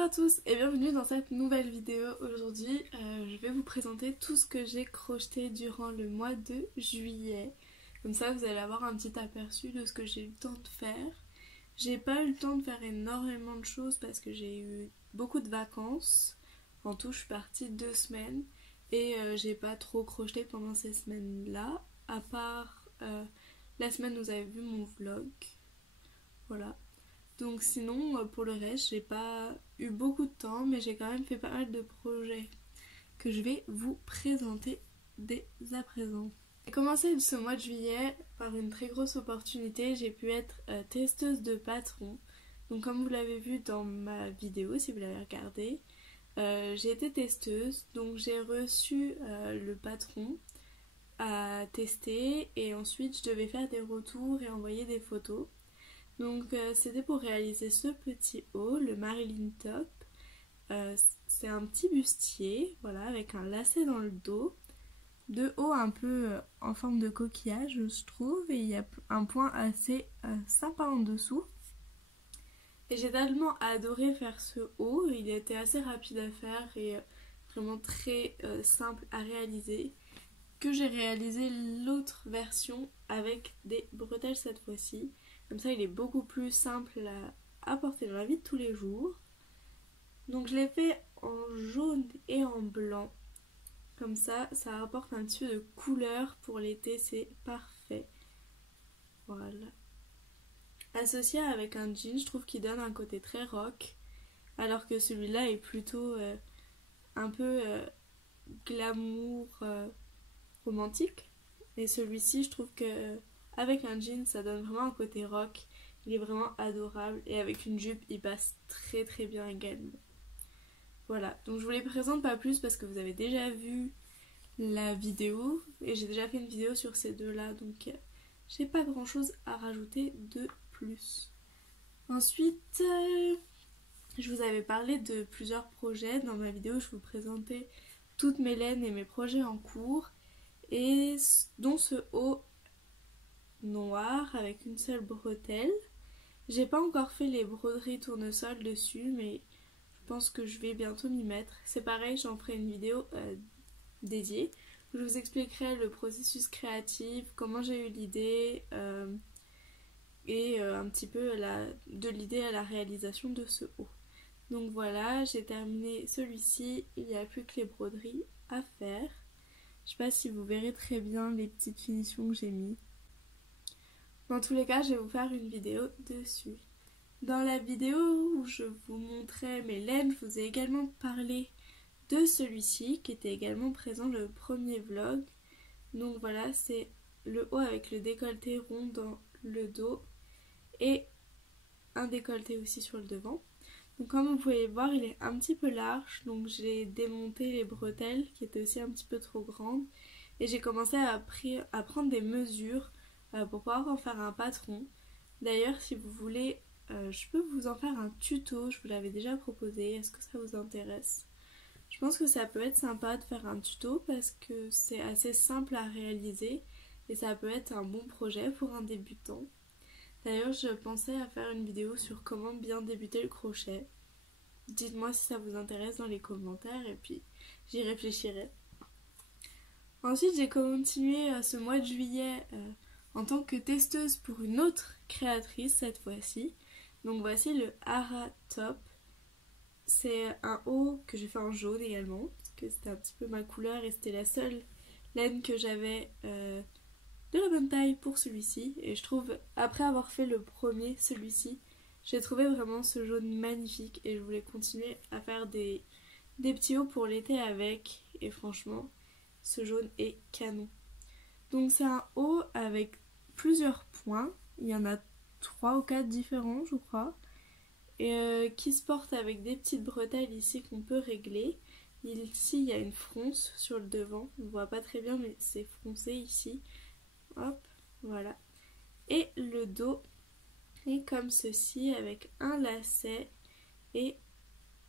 Bonjour à tous et bienvenue dans cette nouvelle vidéo. Aujourd'hui je vais vous présenter tout ce que j'ai crocheté durant le mois de juillet. Comme ça vous allez avoir un petit aperçu de ce que j'ai eu le temps de faire. J'ai pas eu le temps de faire énormément de choses parce que j'ai eu beaucoup de vacances. En tout je suis partie 2 semaines et j'ai pas trop crocheté pendant ces semaines là. À part la semaine où vous avez vu mon vlog. Voilà. Donc sinon pour le reste j'ai pas eu beaucoup de temps mais j'ai quand même fait pas mal de projets que je vais vous présenter dès à présent. J'ai commencé ce mois de juillet par une très grosse opportunité, j'ai pu être testeuse de patron. Donc comme vous l'avez vu dans ma vidéo si vous l'avez regardée, j'ai été testeuse, donc j'ai reçu le patron à tester et ensuite je devais faire des retours et envoyer des photos. Donc c'était pour réaliser ce petit haut, le Marilyn Top. C'est un petit bustier, voilà, avec un lacet dans le dos. De haut un peu en forme de coquillage, je trouve, et il y a un point assez sympa en dessous. Et j'ai tellement adoré faire ce haut, il était assez rapide à faire et vraiment très simple à réaliser, que j'ai réalisé l'autre version avec des bretelles cette fois-ci. Comme ça il est beaucoup plus simple à porter dans la vie de tous les jours. Donc je l'ai fait en jaune et en blanc. Comme ça apporte un petit peu de couleur pour l'été, c'est parfait. Voilà. Associé avec un jean, je trouve qu'il donne un côté très rock. Alors que celui-là est plutôt un peu glamour romantique. Et celui-ci, je trouve que avec un jean, ça donne vraiment un côté rock. Il est vraiment adorable et avec une jupe, il passe très très bien également. Voilà, donc je vous les présente pas plus parce que vous avez déjà vu la vidéo et j'ai déjà fait une vidéo sur ces deux-là, donc j'ai pas grand-chose à rajouter de plus. Ensuite, je vous avais parlé de plusieurs projets. Dans ma vidéo, je vous présentais toutes mes laines et mes projets en cours, et dont ce haut noir avec une seule bretelle. J'ai pas encore fait les broderies tournesol dessus, mais je pense que je vais bientôt m'y mettre. C'est pareil, j'en ferai une vidéo dédiée où je vous expliquerai le processus créatif, comment j'ai eu l'idée et un petit peu de l'idée à la réalisation de ce haut. Donc voilà, j'ai terminé celui-ci, il n'y a plus que les broderies à faire. Je sais pas si vous verrez très bien les petites finitions que j'ai mis. Dans tous les cas, je vais vous faire une vidéo dessus. Dans la vidéo où je vous montrais mes laines, je vous ai également parlé de celui-ci qui était également présent le premier vlog. Donc voilà, c'est le haut avec le décolleté rond dans le dos et un décolleté aussi sur le devant. Donc comme vous pouvez voir, il est un petit peu large, donc j'ai démonté les bretelles qui étaient aussi un petit peu trop grandes et j'ai commencé à prendre des mesures pour pouvoir en faire un patron. D'ailleurs, si vous voulez, je peux vous en faire un tuto, je vous l'avais déjà proposé, est-ce que ça vous intéresse? Je pense que ça peut être sympa de faire un tuto parce que c'est assez simple à réaliser et ça peut être un bon projet pour un débutant. D'ailleurs, je pensais à faire une vidéo sur comment bien débuter le crochet. Dites-moi si ça vous intéresse dans les commentaires et puis j'y réfléchirai. Ensuite, j'ai continué ce mois de juillet en tant que testeuse pour une autre créatrice cette fois-ci. Donc voici le Hara Top. C'est un haut que j'ai fait en jaune également, parce que c'était un petit peu ma couleur et c'était la seule laine que j'avais de la bonne taille pour celui-ci. Et je trouve, après avoir fait le premier, celui-ci, j'ai trouvé vraiment ce jaune magnifique et je voulais continuer à faire des petits hauts pour l'été avec. Et franchement, ce jaune est canon. Donc c'est un haut avec plusieurs points, il y en a 3 ou 4 différents je crois. Et qui se porte avec des petites bretelles ici qu'on peut régler. Ici il y a une fronce sur le devant, on ne voit pas très bien mais c'est froncé ici. Hop, voilà. Et le dos est comme ceci avec un lacet et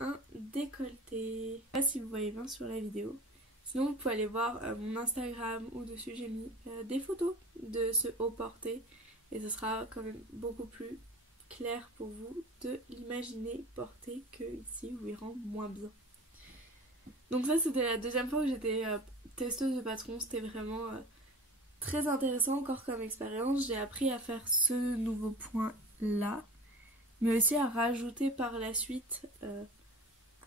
un décolleté. Je sais pas si vous voyez bien sur la vidéo. Sinon vous pouvez aller voir mon Instagram où dessus j'ai mis des photos de ce haut porté et ce sera quand même beaucoup plus clair pour vous de l'imaginer porter que ici où il rend moins bien. Donc ça c'était la deuxième fois où j'étais testeuse de patron, c'était vraiment très intéressant encore comme expérience. J'ai appris à faire ce nouveau point là, mais aussi à rajouter par la suite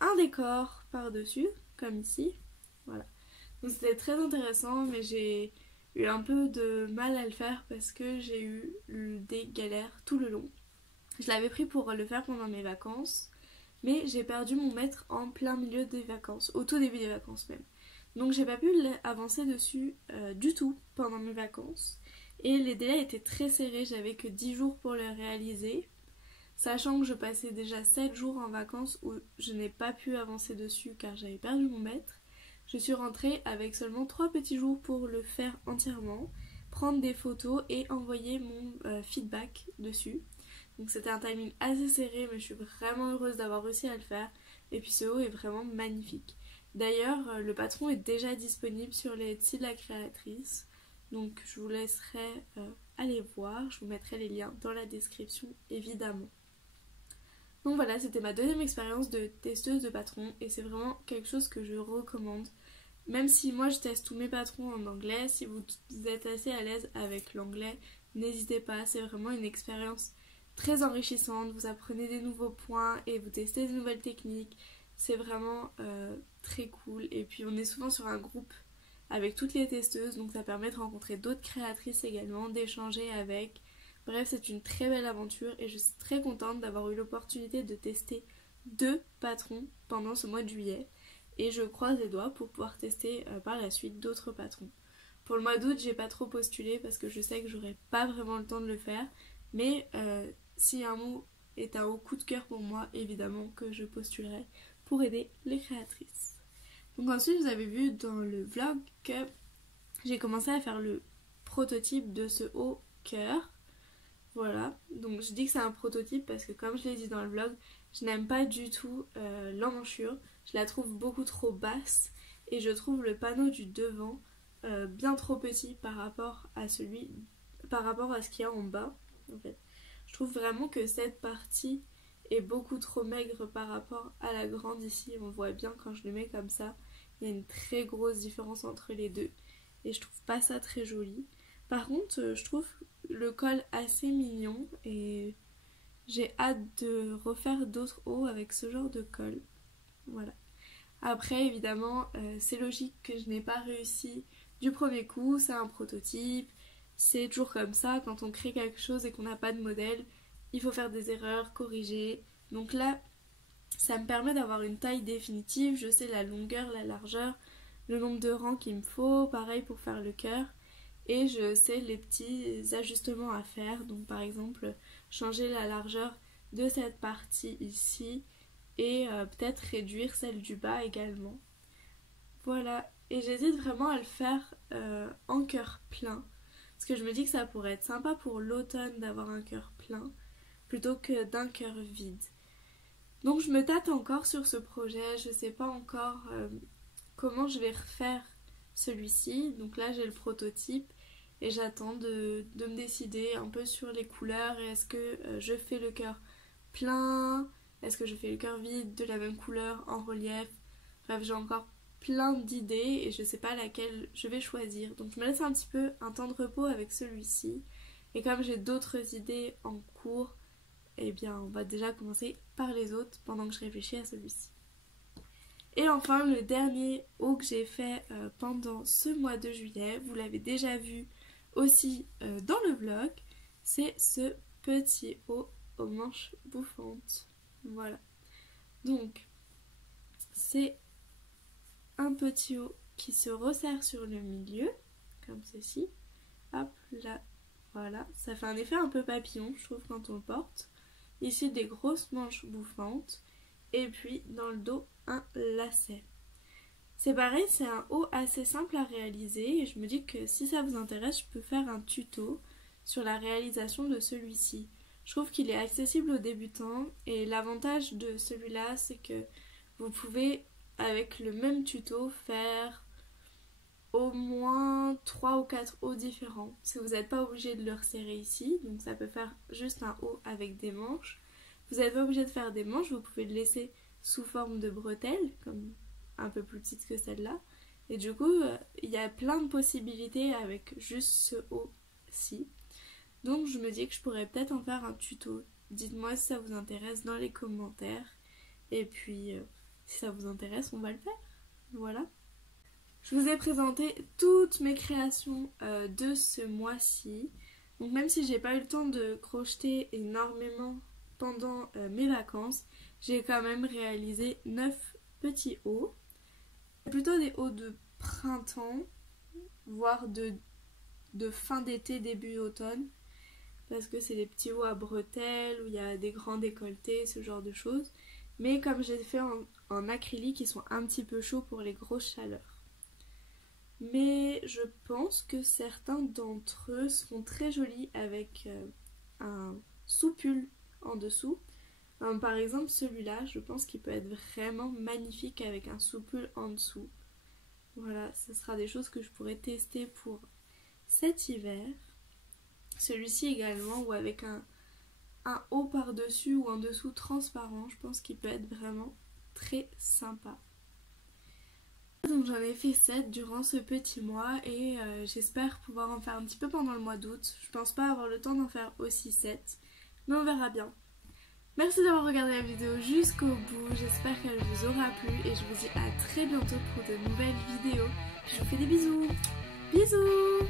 un décor par dessus, comme ici, voilà. Donc c'était très intéressant, mais j'ai eu un peu de mal à le faire parce que j'ai eu des galères tout le long. Je l'avais pris pour le faire pendant mes vacances, mais j'ai perdu mon maître en plein milieu des vacances, au tout début des vacances même. Donc j'ai pas pu avancer dessus du tout pendant mes vacances. Et les délais étaient très serrés, j'avais que 10 jours pour le réaliser. Sachant que je passais déjà 7 jours en vacances où je n'ai pas pu avancer dessus car j'avais perdu mon maître. Je suis rentrée avec seulement 3 petits jours pour le faire entièrement, prendre des photos et envoyer mon feedback dessus. Donc c'était un timing assez serré, mais je suis vraiment heureuse d'avoir réussi à le faire. Et puis ce haut est vraiment magnifique. D'ailleurs, le patron est déjà disponible sur les Etsy de la créatrice. Donc je vous laisserai aller voir. Je vous mettrai les liens dans la description évidemment. Donc voilà, c'était ma deuxième expérience de testeuse de patron. Et c'est vraiment quelque chose que je recommande. Même si moi je teste tous mes patrons en anglais, si vous êtes assez à l'aise avec l'anglais, n'hésitez pas. C'est vraiment une expérience très enrichissante, vous apprenez des nouveaux points et vous testez des nouvelles techniques, c'est vraiment très cool. Et puis on est souvent sur un groupe avec toutes les testeuses, donc ça permet de rencontrer d'autres créatrices également, d'échanger avec. Bref, c'est une très belle aventure et je suis très contente d'avoir eu l'opportunité de tester 2 patrons pendant ce mois de juillet. Et je croise les doigts pour pouvoir tester par la suite d'autres patrons. Pour le mois d'août, j'ai pas trop postulé parce que je sais que j'aurai pas vraiment le temps de le faire. Mais si un mot est un haut coup de cœur pour moi, évidemment que je postulerai pour aider les créatrices. Donc ensuite, vous avez vu dans le vlog que j'ai commencé à faire le prototype de ce haut cœur. Voilà, donc je dis que c'est un prototype parce que comme je l'ai dit dans le vlog, je n'aime pas du tout l'emmanchure. Je la trouve beaucoup trop basse et je trouve le panneau du devant bien trop petit par rapport à ce qu'il y a en bas. En fait, je trouve vraiment que cette partie est beaucoup trop maigre par rapport à la grande ici. On voit bien quand je le mets comme ça, il y a une très grosse différence entre les deux et je trouve pas ça très joli. Par contre, je trouve le col assez mignon et j'ai hâte de refaire d'autres hauts avec ce genre de col. Voilà. Après, évidemment, c'est logique que je n'ai pas réussi du premier coup, c'est un prototype. C'est toujours comme ça, quand on crée quelque chose et qu'on n'a pas de modèle, il faut faire des erreurs, corriger. Donc là, ça me permet d'avoir une taille définitive, je sais la longueur, la largeur, le nombre de rangs qu'il me faut, pareil pour faire le cœur. Et je sais les petits ajustements à faire, donc par exemple, changer la largeur de cette partie ici et peut-être réduire celle du bas également. Voilà, et j'hésite vraiment à le faire en cœur plein. Parce que je me dis que ça pourrait être sympa pour l'automne d'avoir un cœur plein plutôt que d'un cœur vide. Donc je me tâte encore sur ce projet, je sais pas encore comment je vais refaire celui-ci. Donc là j'ai le prototype et j'attends de me décider un peu sur les couleurs. Est-ce que je fais le cœur plein? Est-ce que je fais le cœur vide de la même couleur en relief? Bref, j'ai encore plein d'idées et je sais pas laquelle je vais choisir. Donc je me laisse un petit peu un temps de repos avec celui-ci. Et comme j'ai d'autres idées en cours, eh bien on va déjà commencer par les autres pendant que je réfléchis à celui-ci. Et enfin le dernier haut que j'ai fait pendant ce mois de juillet, vous l'avez déjà vu aussi dans le vlog, c'est ce petit haut aux manches bouffantes. Voilà. Donc c'est un petit haut qui se resserre sur le milieu, comme ceci. Hop là, voilà. Ça fait un effet un peu papillon, je trouve, quand on le porte. Ici, des grosses manches bouffantes. Et puis, dans le dos, un lacet. C'est pareil, c'est un haut assez simple à réaliser. Et je me dis que si ça vous intéresse, je peux faire un tuto sur la réalisation de celui-ci. Je trouve qu'il est accessible aux débutants. Et l'avantage de celui-là, c'est que vous pouvez avec le même tuto faire au moins 3 ou 4 hauts différents. Si vous n'êtes pas obligé de le resserrer ici, donc ça peut faire juste un haut avec des manches. Vous n'êtes pas obligé de faire des manches, vous pouvez le laisser sous forme de bretelles, comme un peu plus petite que celle-là. Et du coup, il y a plein de possibilités avec juste ce haut-ci. Donc je me dis que je pourrais peut-être en faire un tuto. Dites-moi si ça vous intéresse dans les commentaires. Et puis, si ça vous intéresse, on va le faire. Voilà. Je vous ai présenté toutes mes créations de ce mois-ci. Donc même si j'ai pas eu le temps de crocheter énormément pendant mes vacances, j'ai quand même réalisé 9 petits hauts. Plutôt des hauts de printemps, voire de fin d'été, début automne. Parce que c'est des petits hauts à bretelles, où il y a des grands décolletés, ce genre de choses. Mais comme j'ai fait en acrylique, ils sont un petit peu chauds pour les grosses chaleurs. Mais je pense que certains d'entre eux seront très jolis avec un sous-pull en dessous. Par exemple celui-là, je pense qu'il peut être vraiment magnifique avec un sous-pull en dessous. Voilà, ce sera des choses que je pourrais tester pour cet hiver. Celui-ci également, ou avec un haut par-dessus ou en dessous transparent, je pense qu'il peut être vraiment très sympa. Donc j'en ai fait 7 durant ce petit mois et j'espère pouvoir en faire un petit peu pendant le mois d'août. Je pense pas avoir le temps d'en faire aussi 7, mais on verra bien. Merci d'avoir regardé la vidéo jusqu'au bout, j'espère qu'elle vous aura plu et je vous dis à très bientôt pour de nouvelles vidéos. Je vous fais des bisous. Bisous.